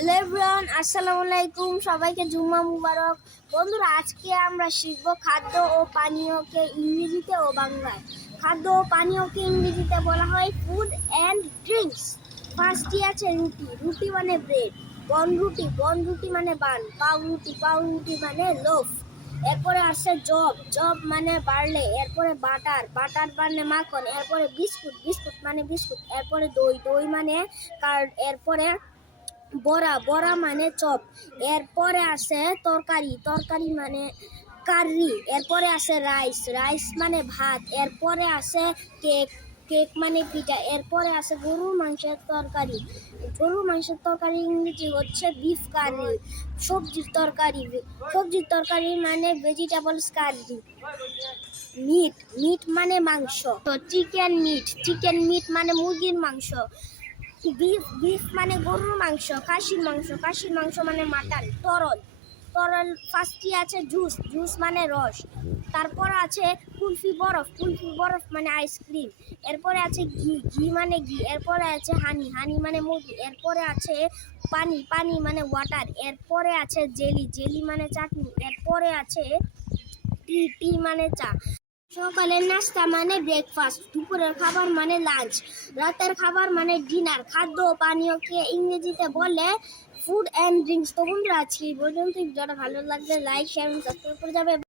Hello everyone, আসসালামু আলাইকুম। সবাইকে জুম্মা মুবারক। বন্ধুরা, আজকে আমরা শিখব খাদ্য ও পানীয়কে ইংরেজিতে ও বাংলায়। খাদ্য ও পানীয়কে ইংরেজিতে বলা হয় ফুড অ্যান্ড ড্রিঙ্কস। ফার্স্টই আছে রুটি। রুটি মানে ব্রেড। বনরুটি মানে বান। পাউরুটি মানে লোফ। এরপরে আছে জব মানে বার্লে। এরপরে বাটার মানে মাখন। এরপরে বিস্কুট মানে বিস্কুট। এরপরে দই মানে কার্ড। এরপরে বড়া মানে চপ। এরপরে আছে তরকারি মানে কারি। এরপরে আছে রাইস মানে ভাত। এরপরে আছে কেক মানে পিঠা। এরপরে আছে গরুর মাংসের তরকারি ইংরেজি হচ্ছে বিফ কারি। সবজির তরকারি মানে ভেজিটেবলস কারি। মিট মানে মাংস। তো চিকেন মিট মানে মুরগির মাংস। বিফ মানে গরুর মাংস। খাসির মাংস মানে মাটন। তরল ফার্স্টই আছে জুস মানে রস। তারপর আছে কুলফি বরফ মানে আইসক্রিম। এরপরে আছে ঘি মানে ঘি। এরপরে আছে হানি মানে মধু। এরপরে আছে পানি মানে ওয়াটার। এরপরে আছে জেলি মানে চাটনি। এরপরে আছে টি মানে চা। সকালের নাস্তা মানে ব্রেকফাস্ট। দুপুরের খাবার মানে লাঞ্চ। রাতের খাবার মানে ডিনার। খাদ্য ও পানীয়কে ইংরেজিতে বলে ফুড অ্যান্ড ড্রিঙ্কস। তো বন্ধুরা, আজকে এই পর্যন্ত। ভিডিওটা ভালো লাগলে লাইক, শেয়ার এবং সাবস্ক্রাইব করে যাবে।